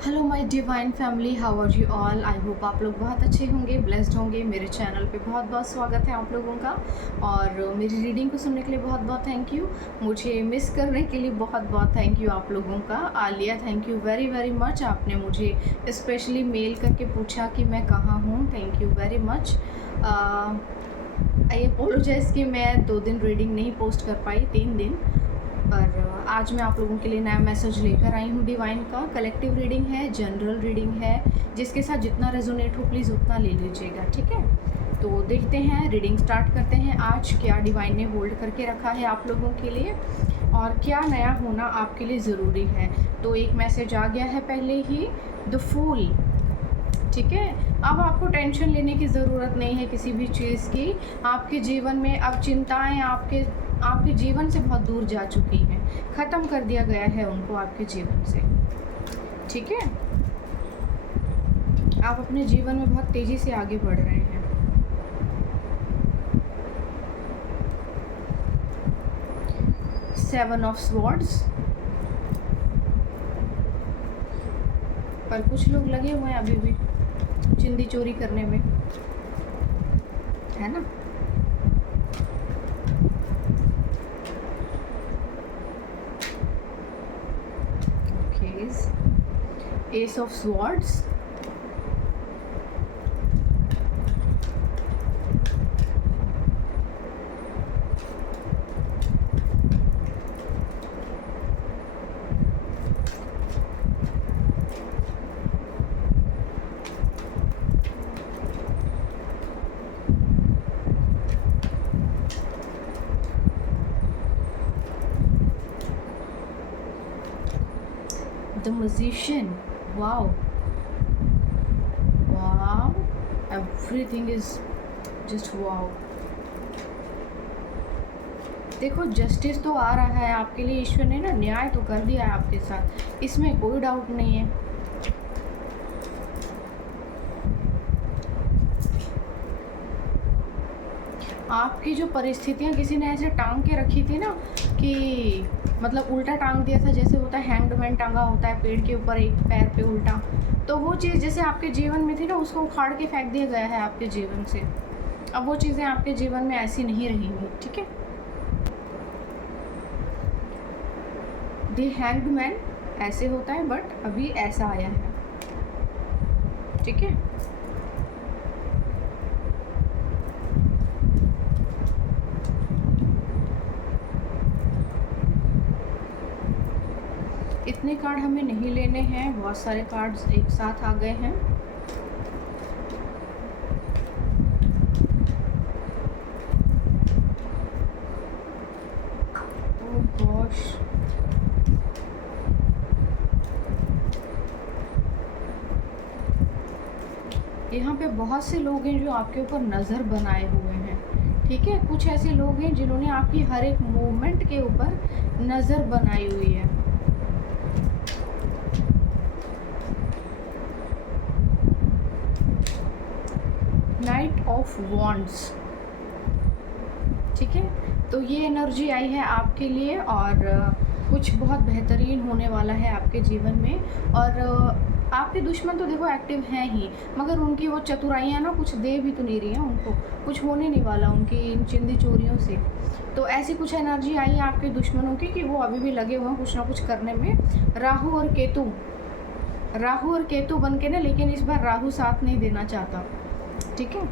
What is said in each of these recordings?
Hello my divine family, how are you all. I hope आप लोग बहुत अच्छे होंगे, ब्लेस्ड होंगे। मेरे चैनल पे बहुत बहुत स्वागत है आप लोगों का और मेरी रीडिंग को सुनने के लिए बहुत बहुत थैंक यू। मुझे मिस करने के लिए बहुत बहुत थैंक यू आप लोगों का। Alia, thank you very very much. आपने मुझे स्पेशली मेल करके पूछा कि मैं कहाँ हूँ। Thank you very much. I apologise कि मैं 2 दिन रीडिंग नहीं पोस्ट कर पाई, 3 दिन, पर आज मैं आप लोगों के लिए नया मैसेज लेकर आई हूँ डिवाइन का। कलेक्टिव रीडिंग है, जनरल रीडिंग है, जिसके साथ जितना रेजोनेट हो प्लीज़ उतना ले लीजिएगा, ठीक है। तो देखते हैं, रीडिंग स्टार्ट करते हैं। आज क्या डिवाइन ने होल्ड करके रखा है आप लोगों के लिए और क्या नया होना आपके लिए ज़रूरी है। तो एक मैसेज आ गया है पहले ही, द फूल, ठीक है। अब आपको टेंशन लेने की ज़रूरत नहीं है किसी भी चीज़ की। आपके जीवन में अब चिंताएं आपके जीवन से बहुत दूर जा चुकी हैं, ख़त्म कर दिया गया है उनको आपके जीवन से, ठीक है। आप अपने जीवन में बहुत तेज़ी से आगे बढ़ रहे हैं। सेवन ऑफ स्वॉर्ड्स, पर कुछ लोग लगे हुए हैं अभी भी चिंदी चोरी करने में, है ना। S of swords, the magician. Wow wow, everything is just wow. देखो, जस्टिस तो आ रहा है आपके लिए, ईश्वर ने ना न्याय तो कर दिया है आपके साथ, इसमें कोई डाउट नहीं है। आपकी जो परिस्थितियाँ किसी ने ऐसे टांग के रखी थी ना, कि मतलब उल्टा टांग दिया था, जैसे होता है हैंगमैन टांगा होता है पेड़ के ऊपर एक पैर पे उल्टा, तो वो चीज़ जैसे आपके जीवन में थी ना, उसको उखाड़ के फेंक दिया गया है आपके जीवन से। अब वो चीज़ें आपके जीवन में ऐसी नहीं रहेंगी, ठीक है। द हैंग्ड मैन ऐसे होता है, बट अभी ऐसा आया है, ठीक है। इतने कार्ड हमें नहीं लेने हैं, बहुत सारे कार्ड्स एक साथ आ गए हैं। ओह गॉश, यहाँ पे बहुत से लोग हैं जो आपके ऊपर नज़र बनाए हुए हैं, ठीक है। कुछ ऐसे लोग हैं जिन्होंने आपकी हर एक मूवमेंट के ऊपर नज़र बनाई हुई है। नाइट ऑफ वॉन्ड्स, ठीक है। तो ये एनर्जी आई है आपके लिए और कुछ बहुत बेहतरीन होने वाला है आपके जीवन में। और आपके दुश्मन तो देखो एक्टिव हैं ही, मगर उनकी वो चतुराइयाँ ना कुछ दे भी तो नहीं रही हैं उनको, कुछ होने नहीं वाला उनकी इन चिंदी चोरियों से। तो ऐसी कुछ एनर्जी आई है आपके दुश्मनों की कि वो अभी भी लगे हुए हैं कुछ ना कुछ करने में। राहु और केतु बन के ना, लेकिन इस बार राहु साथ नहीं देना चाहता, ठीक है।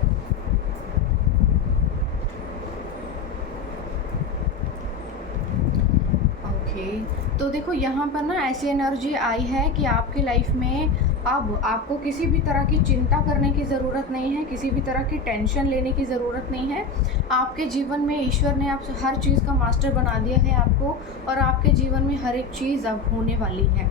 ओके, तो देखो यहाँ पर ना ऐसी एनर्जी आई है कि आपकी लाइफ में अब आपको किसी भी तरह की चिंता करने की ज़रूरत नहीं है, किसी भी तरह की टेंशन लेने की ज़रूरत नहीं है। आपके जीवन में ईश्वर ने आप हर चीज़ का मास्टर बना दिया है आपको, और आपके जीवन में हर एक चीज़ अब होने वाली है।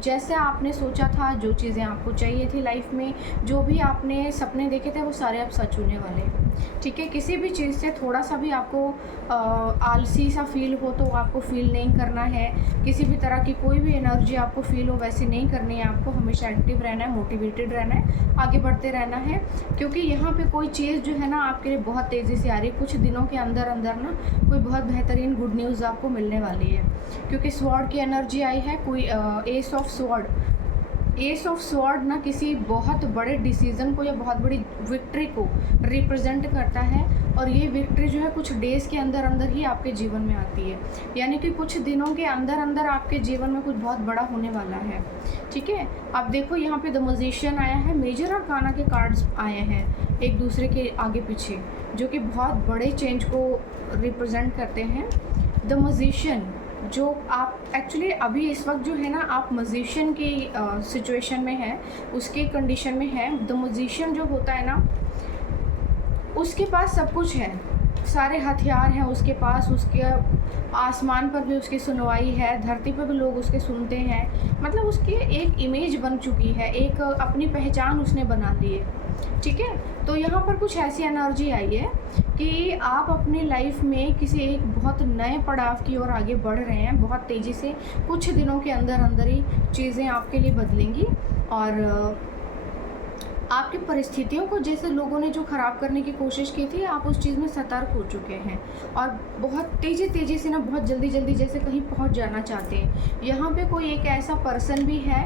जैसे आपने सोचा था, जो चीज़ें आपको चाहिए थी लाइफ में, जो भी आपने सपने देखे थे, वो सारे अब सच होने वाले हैं, ठीक है। किसी भी चीज़ से थोड़ा सा भी आपको आलसी सा फील हो तो आपको फील नहीं करना है। किसी भी तरह की कोई भी एनर्जी आपको फील हो वैसे नहीं करनी है आपको। हमेशा एक्टिव रहना है, मोटिवेटेड रहना है, आगे बढ़ते रहना है, क्योंकि यहाँ पे कोई चीज़ जो है ना आपके लिए बहुत तेज़ी से आ रही है। कुछ दिनों के अंदर अंदर ना कोई बहुत बेहतरीन गुड न्यूज़ आपको मिलने वाली है, क्योंकि स्वॉर्ड की एनर्जी आई है। कोई S of sword, S of sword ना किसी बहुत बड़े डिसीज़न को या बहुत बड़ी विक्ट्री को रिप्रेजेंट करता है, और ये विक्ट्री जो है कुछ डेज़ के अंदर अंदर ही आपके जीवन में आती है, यानी कि कुछ दिनों के अंदर अंदर आपके जीवन में कुछ बहुत बड़ा होने वाला है। ठीक है, अब देखो यहाँ पे द मैजिशियन आया है, मेजर और काना के कार्ड्स आए हैं एक दूसरे के आगे पीछे, जो कि बहुत बड़े चेंज को रिप्रेजेंट करते हैं। द मैजिशियन, जो आप एक्चुअली अभी इस वक्त जो है ना आप मजिशियन की सिचुएशन में है, उसकी कंडीशन में है। द मजिशियन जो होता है ना, उसके पास सब कुछ है, सारे हथियार हैं उसके पास, उसके आसमान पर भी उसकी सुनवाई है, धरती पर भी लोग उसके सुनते हैं, मतलब उसकी एक इमेज बन चुकी है, एक अपनी पहचान उसने बना ली है। ठीक है, तो यहाँ पर कुछ ऐसी एनर्जी आई है कि आप अपनी लाइफ में किसी एक बहुत नए पड़ाव की ओर आगे बढ़ रहे हैं बहुत तेज़ी से। कुछ दिनों के अंदर अंदर ही चीज़ें आपके लिए बदलेंगी, और आपकी परिस्थितियों को जैसे लोगों ने जो ख़राब करने की कोशिश की थी, आप उस चीज़ में सतर्क हो चुके हैं और बहुत तेज़ी से ना बहुत जल्दी जैसे कहीं पहुंच जाना चाहते हैं। यहाँ पे कोई एक ऐसा पर्सन भी है,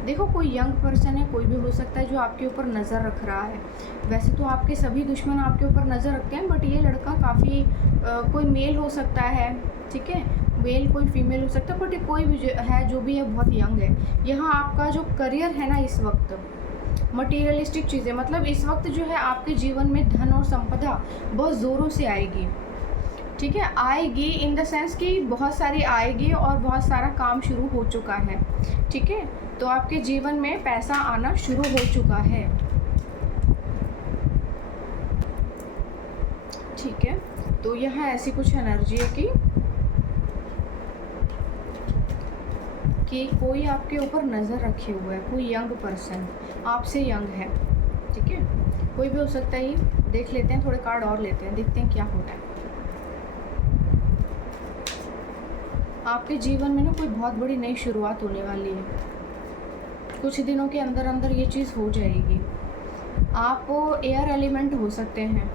देखो कोई यंग पर्सन है, कोई भी हो सकता है, जो आपके ऊपर नज़र रख रहा है। वैसे तो आपके सभी दुश्मन आपके ऊपर नज़र रखते हैं, बट ये लड़का काफ़ी कोई मेल हो सकता है, ठीक है, मेल कोई फीमेल हो सकता है, बट कोई भी जो भी है बहुत यंग है। यहाँ आपका जो करियर है ना, इस वक्त मटीरियलिस्टिक चीज़ें, मतलब इस वक्त जो है आपके जीवन में धन और संपदा बहुत ज़ोरों से आएगी। ठीक है, आएगी इन द सेंस कि बहुत सारी आएगी और बहुत सारा काम शुरू हो चुका है। ठीक है, तो आपके जीवन में पैसा आना शुरू हो चुका है। ठीक है, तो यहाँ ऐसी कुछ एनर्जी है कि कोई आपके ऊपर नज़र रखे हुआ है, कोई यंग पर्सन आपसे यंग है। ठीक है, कोई भी हो सकता है। ये देख लेते हैं, थोड़े कार्ड और लेते हैं, देखते हैं क्या होता है। आपके जीवन में ना कोई बहुत बड़ी नई शुरुआत होने वाली है, कुछ दिनों के अंदर अंदर ये चीज़ हो जाएगी। आप एयर एलिमेंट हो सकते हैं,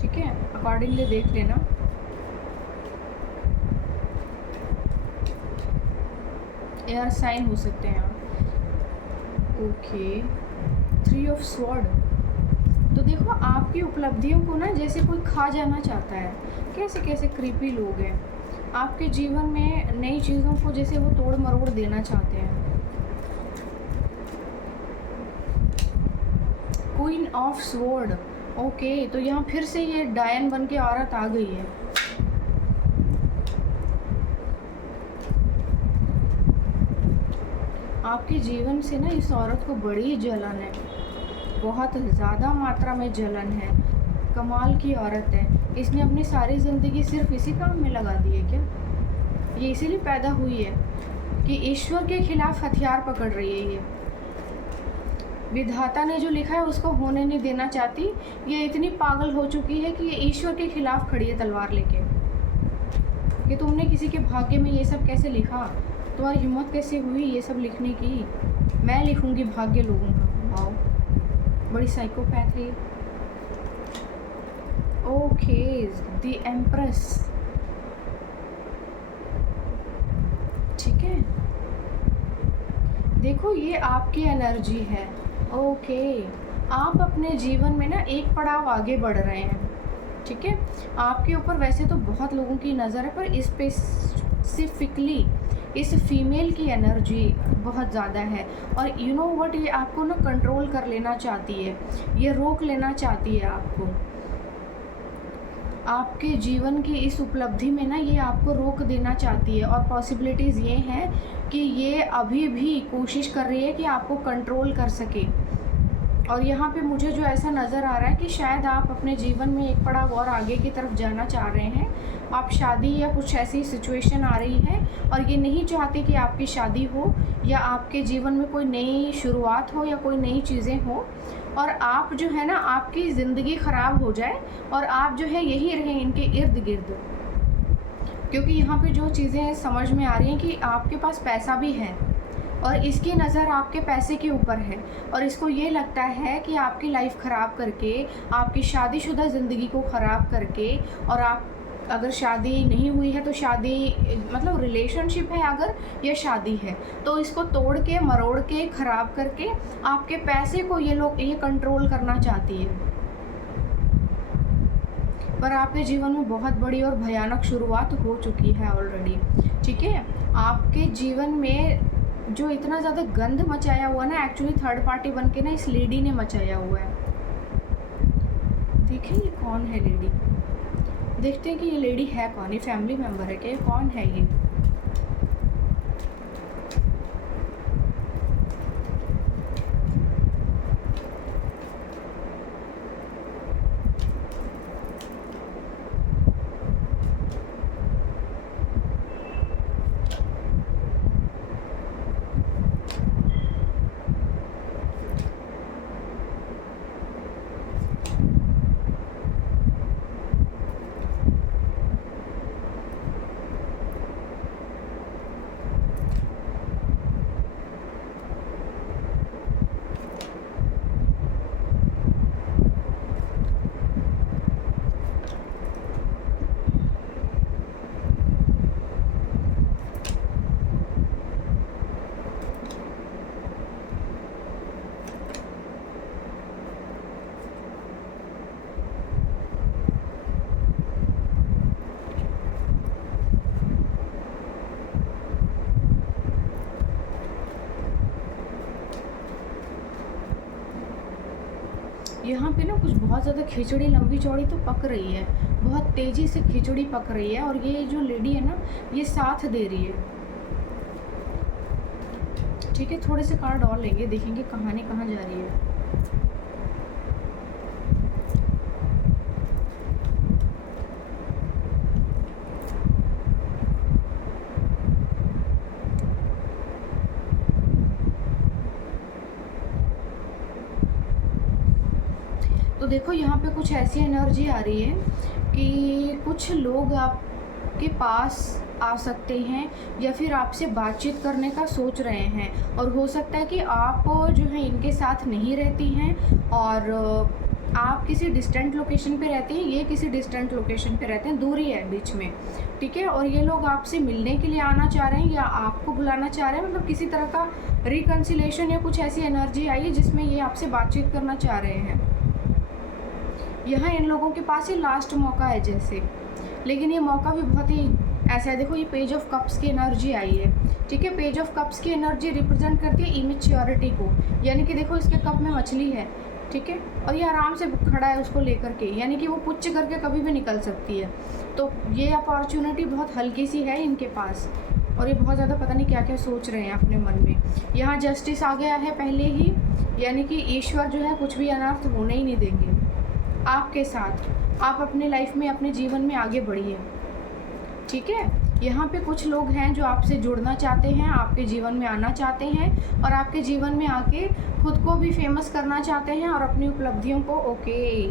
ठीक है, अकॉर्डिंगली देख लेना। एयर साइन हो सकते हैं आप। Okay, 3 of sword. तो देखो आपकी उपलब्धियों को ना जैसे कोई खा जाना चाहता है। कैसे कैसे क्रीपी लोग हैं, आपके जीवन में नई चीज़ों को जैसे वो तोड़ मरोड़ देना चाहते हैं। Queen of sword. ओके, तो यहाँ फिर से ये डायन बन के औरत आ गई है। आपके जीवन से ना इस औरत को बड़ी जलन है, बहुत ज़्यादा मात्रा में जलन है। कमाल की औरत है, इसने अपनी सारी ज़िंदगी सिर्फ इसी काम में लगा दी है क्या? ये इसीलिए पैदा हुई है कि ईश्वर के खिलाफ हथियार पकड़ रही है। ये विधाता ने जो लिखा है उसको होने नहीं देना चाहती। ये इतनी पागल हो चुकी है कि ये ईश्वर के खिलाफ खड़ी है तलवार लेके, कि तुमने किसी के भाग्य में ये सब कैसे लिखा, तुम्हारी हिम्मत कैसे हुई ये सब लिखने की, मैं लिखूंगी भाग्य लोगों का। वाओ, बड़ी साइकोपैथ है। Okay, the empress. ठीक है, देखो ये आपकी एनर्जी है। ओके, आप अपने जीवन में ना एक पड़ाव आगे बढ़ रहे हैं। ठीक है, आपके ऊपर वैसे तो बहुत लोगों की नज़र है, पर स्पेसिफिकली इस फीमेल की एनर्जी बहुत ज़्यादा है। और यू नो व्हाट, ये आपको ना कंट्रोल कर लेना चाहती है, ये रोक लेना चाहती है आपको। आपके जीवन की इस उपलब्धि में ना ये आपको रोक देना चाहती है, और पॉसिबिलिटीज़ ये हैं कि ये अभी भी कोशिश कर रही है कि आपको कंट्रोल कर सके। और यहाँ पे मुझे जो ऐसा नज़र आ रहा है कि शायद आप अपने जीवन में एक पड़ाव और आगे की तरफ जाना चाह रहे हैं। आप शादी या कुछ ऐसी सिचुएशन आ रही है, और ये नहीं चाहती कि आपकी शादी हो या आपके जीवन में कोई नई शुरुआत हो या कोई नई चीज़ें हो, और आप जो है ना आपकी ज़िंदगी ख़राब हो जाए और आप जो है यही रहें इनके इर्द गिर्द। क्योंकि यहाँ पे जो चीज़ें समझ में आ रही हैं कि आपके पास पैसा भी है, और इसकी नज़र आपके पैसे के ऊपर है, और इसको ये लगता है कि आपकी लाइफ ख़राब करके, आपकी शादीशुदा ज़िंदगी को ख़राब करके, और आप अगर शादी नहीं हुई है तो शादी मतलब रिलेशनशिप है अगर, या शादी है, तो इसको तोड़ के मरोड़ के ख़राब करके आपके पैसे को ये लोग ये कंट्रोल करना चाहती है। पर आपके जीवन में बहुत बड़ी और भयानक शुरुआत हो चुकी है ऑलरेडी, ठीक है। आपके जीवन में जो इतना ज़्यादा गंद मचाया हुआ ना, एक्चुअली थर्ड पार्टी बन के ना इस लेडी ने मचाया हुआ है। देखिए ये कौन है लेडी, देखते हैं कि ये लेडी है कौन, ये फैमिली मेम्बर है क्या, ये कौन है ये। यहाँ पे ना कुछ बहुत ज़्यादा खिचड़ी लंबी चौड़ी तो पक रही है, बहुत तेज़ी से खिचड़ी पक रही है, और ये जो लेडी है ना ये साथ दे रही है, ठीक है। थोड़े से कार्ड और लेंगे, देखेंगे कहानी कहाँ जा रही है। तो देखो यहाँ पे कुछ ऐसी एनर्जी आ रही है कि कुछ लोग आपके पास आ सकते हैं या फिर आपसे बातचीत करने का सोच रहे हैं, और हो सकता है कि आप जो है इनके साथ नहीं रहती हैं और आप किसी डिस्टेंट लोकेशन पे रहते हैं, ये किसी डिस्टेंट लोकेशन पे रहते हैं, दूरी है बीच में, ठीक है। और ये लोग आपसे मिलने के लिए आना चाह रहे हैं या आपको बुलाना चाह रहे हैं, मतलब किसी तरह का रिकन्सिलेशन या कुछ ऐसी एनर्जी आई है जिसमें ये आपसे बातचीत करना चाह रहे हैं। यहाँ इन लोगों के पास ये लास्ट मौका है जैसे, लेकिन ये मौका भी बहुत ही ऐसा है। देखो ये पेज ऑफ कप्स की एनर्जी आई है, ठीक है। पेज ऑफ कप्स की एनर्जी रिप्रेजेंट करती है इमेच्योरिटी को, यानी कि देखो इसके कप में मछली है, ठीक है, और ये आराम से खड़ा है उसको लेकर के, यानी कि वो पुच्छ करके कभी भी निकल सकती है। तो ये अपॉर्चुनिटी बहुत हल्की सी है इनके पास, और ये बहुत ज़्यादा पता नहीं क्या क्या सोच रहे हैं अपने मन में। यहाँ जस्टिस आ गया है पहले ही, यानी कि ईश्वर जो है कुछ भी अनर्थ होने ही नहीं देंगे आपके साथ। आप अपने लाइफ में अपने जीवन में आगे बढ़िए, ठीक है। यहाँ पे कुछ लोग हैं जो आपसे जुड़ना चाहते हैं, आपके जीवन में आना चाहते हैं, और आपके जीवन में आके खुद को भी फेमस करना चाहते हैं और अपनी उपलब्धियों को। Okay,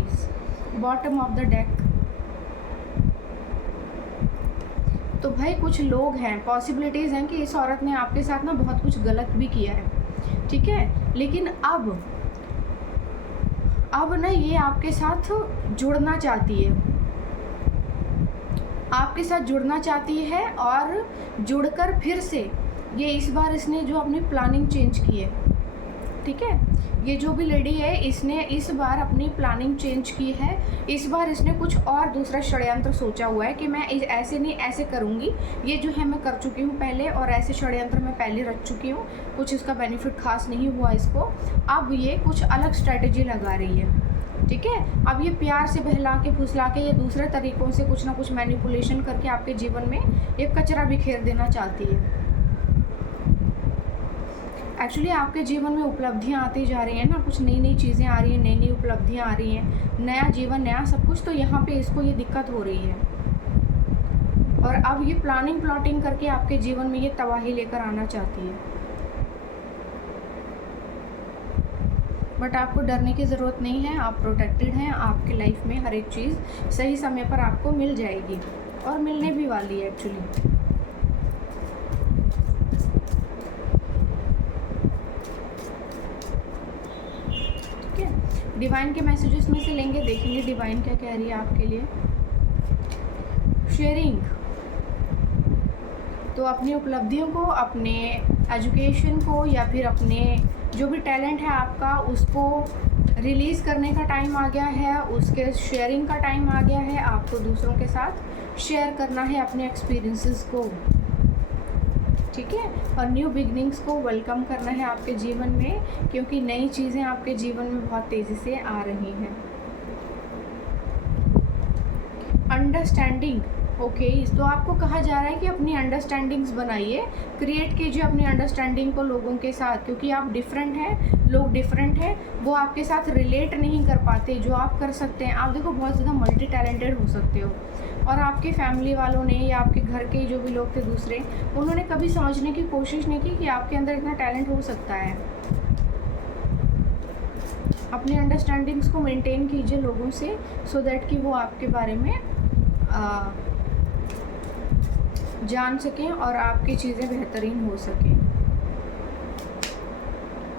bottom of the deck. तो भाई कुछ लोग हैं, पॉसिबिलिटीज़ हैं कि इस औरत ने आपके साथ ना बहुत कुछ गलत भी किया है, ठीक है, लेकिन अब ना ये आपके साथ जुड़ना चाहती है, आपके साथ जुड़ना चाहती है, और जुड़कर फिर से ये इस बार इसने जो अपनी प्लानिंग चेंज की है, ठीक है। ये जो भी लेडी है इसने इस बार अपनी प्लानिंग चेंज की है। इस बार इसने कुछ और दूसरा षड्यंत्र सोचा हुआ है कि मैं ऐसे नहीं ऐसे करूँगी, ये जो है मैं कर चुकी हूँ पहले, और ऐसे षड्यंत्र मैं पहले रच चुकी हूँ, कुछ इसका बेनिफिट खास नहीं हुआ इसको। अब ये कुछ अलग स्ट्रैटेजी लगा रही है, ठीक है। अब ये प्यार से बहला के फुसला के या दूसरे तरीक़ों से कुछ ना कुछ मैनिपुलेशन करके आपके जीवन में ये कचरा बिखेर देना चाहती है। एक्चुअली आपके जीवन में उपलब्धियाँ आती जा रही हैं ना, कुछ नई नई चीज़ें आ रही हैं, नई नई उपलब्धियाँ आ रही हैं, नया जीवन, नया सब कुछ। तो यहाँ पे इसको ये दिक्कत हो रही है, और अब ये प्लाटिंग करके आपके जीवन में ये तबाही लेकर आना चाहती है। बट आपको डरने की ज़रूरत नहीं है, आप प्रोटेक्टेड हैं। आपके लाइफ में हर एक चीज़ सही समय पर आपको मिल जाएगी, और मिलने भी वाली है एक्चुअली। डिवाइन के मैसेजेस में से लेंगे, देखेंगे डिवाइन क्या कह रही है आपके लिए। शेयरिंग, तो अपनी उपलब्धियों को, अपने एजुकेशन को, या फिर अपने जो भी टैलेंट है आपका, उसको रिलीज़ करने का टाइम आ गया है, उसके शेयरिंग का टाइम आ गया है। आपको दूसरों के साथ शेयर करना है अपने एक्सपीरियंसेस को, ठीक है। और न्यू बिगनिंग्स को वेलकम करना है आपके जीवन में, क्योंकि नई चीज़ें आपके जीवन में बहुत तेज़ी से आ रही हैं। अंडरस्टैंडिंग, ओके, तो आपको कहा जा रहा है कि अपनी अंडरस्टैंडिंग्स बनाइए, क्रिएट कीजिए अपनी अंडरस्टैंडिंग को लोगों के साथ, क्योंकि आप डिफरेंट हैं, लोग डिफरेंट हैं, वो आपके साथ रिलेट नहीं कर पाते जो आप कर सकते हैं। आप देखो बहुत ज़्यादा मल्टी टैलेंटेड हो सकते हो, और आपके फैमिली वालों ने या आपके घर के जो भी लोग थे दूसरे, उन्होंने कभी समझने की कोशिश नहीं की कि आपके अंदर इतना टैलेंट हो सकता है। अपनी अंडरस्टैंडिंग्स को मेंटेन कीजिए लोगों से, सो दैट कि वो आपके बारे में जान सकें और आपकी चीज़ें बेहतरीन हो सकें।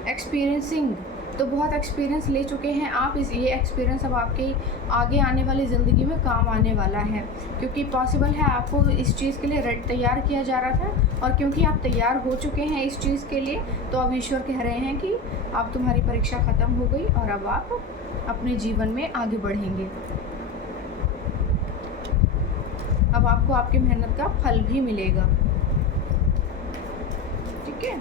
एक्सपीरियंसिंग, तो बहुत एक्सपीरियंस ले चुके हैं आप, ये एक्सपीरियंस अब आपके आगे आने वाली ज़िंदगी में काम आने वाला है, क्योंकि पॉसिबल है आपको इस चीज़ के लिए तैयार किया जा रहा था, और क्योंकि आप तैयार हो चुके हैं इस चीज़ के लिए, तो अब ईश्वर कह रहे हैं कि अब तुम्हारी परीक्षा ख़त्म हो गई और अब आप अपने जीवन में आगे बढ़ेंगे। अब आपको आपकी मेहनत का फल भी मिलेगा, ठीक है।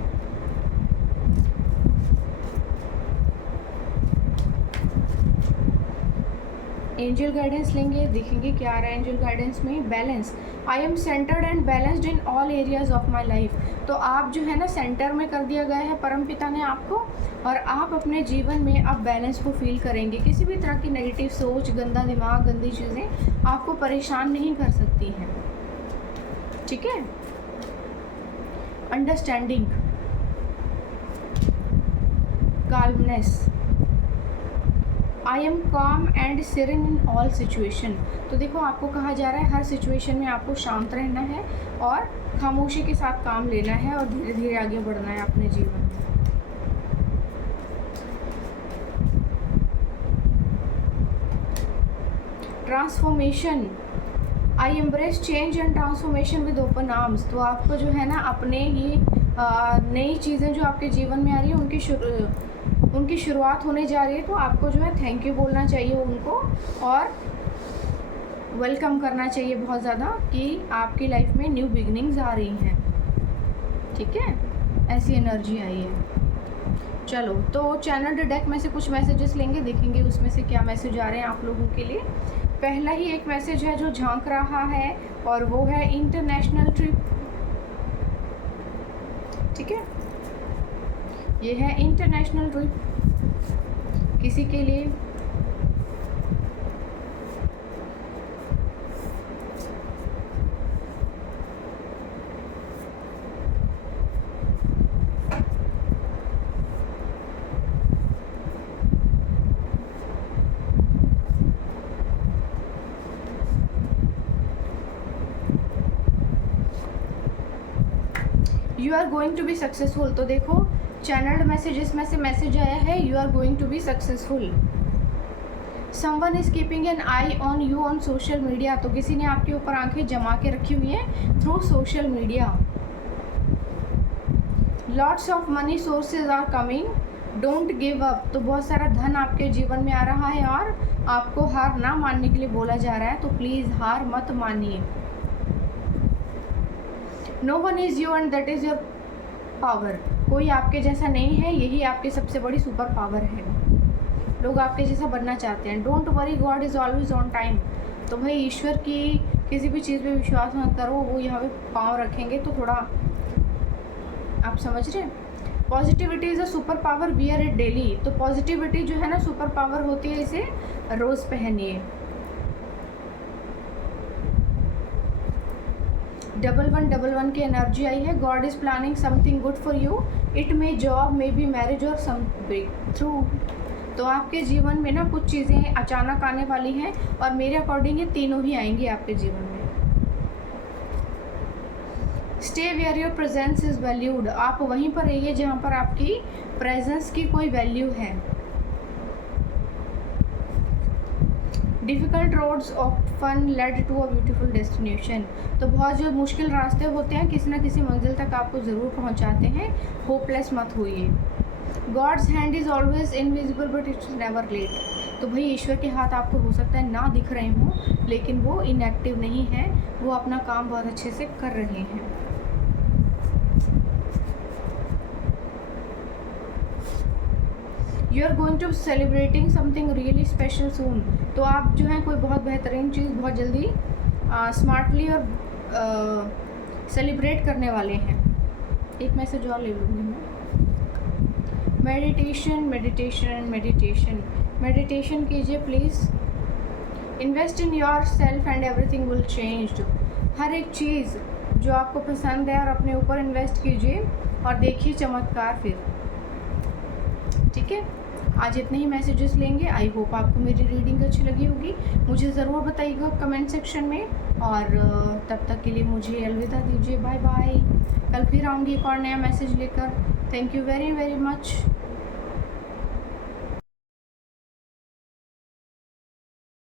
एंजल गाइडेंस लेंगे, देखेंगे क्या आ रहा है एंजल गाइडेंस में। Balance, I am centred and balanced in all areas of my life, तो आप जो है ना सेंटर में कर दिया गया है परमपिता ने आपको, और आप अपने जीवन में अब बैलेंस को फील करेंगे। किसी भी तरह की नेगेटिव सोच, गंदा दिमाग, गंदी चीज़ें आपको परेशान नहीं कर सकती हैं, ठीक है। अंडरस्टैंडिंग, काल्मनेस, आई एम काम एंड सीरेन इन ऑल सिचुएशन, तो देखो आपको कहा जा रहा है हर सिचुएशन में आपको शांत रहना है और खामोशी के साथ काम लेना है और धीरे धीरे आगे बढ़ना है अपने जीवन में। Transformation, I embrace change and transformation with open arms, तो आपको जो है ना अपने ही नई चीज़ें जो आपके जीवन में आ रही है उनकी शुरुआत होने जा रही है, तो आपको जो है थैंक यू बोलना चाहिए उनको, और वेलकम करना चाहिए बहुत ज़्यादा कि आपकी लाइफ में न्यू बिगनिंग्स आ रही हैं, ठीक है। ऐसी एनर्जी आई है। चलो, तो चैनल डेक में से कुछ मैसेजेस लेंगे, देखेंगे उसमें से क्या मैसेज आ रहे हैं आप लोगों के लिए। पहला ही एक मैसेज है जो झांक रहा है, और वो है इंटरनेशनल ट्रिप, ठीक है। ये है इंटरनेशनल ट्रिप किसी के लिए। You are going to be successful, तो देखो चैनल्ड मैसेजेस में से मैसेज आया है you are going to be successful. Someone is keeping an eye on you on social media, तो किसी ने आपके ऊपर आंखें जमा के रखी हुई हैं through social media. Lots of money sources are coming, don't give up, तो बहुत सारा धन आपके जीवन में आ रहा है और आपको हार ना मानने के लिए बोला जा रहा है, तो प्लीज़ हार मत मानिए। No one is you and that is your power, कोई आपके जैसा नहीं है, यही आपकी सबसे बड़ी सुपर पावर है। लोग आपके जैसा बनना चाहते हैं। Don't worry, God is always on time, तो भाई ईश्वर की किसी भी चीज़ पे विश्वास मत करो, वो यहाँ पे पाँव रखेंगे तो थोड़ा आप समझ रहे हैं। Positivity is a super power, wear it daily, तो पॉजिटिविटी जो है ना सुपर पावर होती है, इसे रोज़ पहनिए। 1111 की एनर्जी आई है। God is planning something good for you, it may job, may be marriage और सम ब्रेक थ्रू, तो आपके जीवन में ना कुछ चीज़ें अचानक आने वाली हैं, और मेरे अकॉर्डिंग ये तीनों ही आएंगी आपके जीवन में। Stay where your presence is valued, आप वहीं पर रहिए जहाँ पर आपकी प्रेजेंस की कोई वैल्यू है। Difficult roads often led to a beautiful destination. तो बहुत जो मुश्किल रास्ते होते हैं किसी न किसी मंजिल तक आपको ज़रूर पहुंचाते हैं। होपलेस मत होइए। God's hand is always invisible but it's never late. तो भाई ईश्वर के हाथ आपको हो सकता है ना दिख रहे हों, लेकिन वो इनएक्टिव नहीं है, वो अपना काम बहुत अच्छे से कर रहे हैं। You are going to celebrating something really special soon. तो आप जो है कोई बहुत बेहतरीन चीज़ बहुत जल्दी स्मार्टली और सेलिब्रेट करने वाले हैं। एक मैसेज और ले लूँगी मैं। मेडिटेशन मेडिटेशन मेडिटेशन मेडिटेशन कीजिए please. Invest in yourself and everything will change. हर एक चीज़ जो आपको पसंद है और अपने ऊपर इन्वेस्ट कीजिए और देखिए चमत्कार फिर। ठीक है, आज इतने ही मैसेजेस लेंगे। आई होप आपको मेरी रीडिंग अच्छी लगी होगी। मुझे ज़रूर बताइएगा कमेंट सेक्शन में, और तब तक के लिए मुझे अलविदा दीजिए। Bye bye. कल फिर आऊँगी एक और नया मैसेज लेकर। Thank you very very much.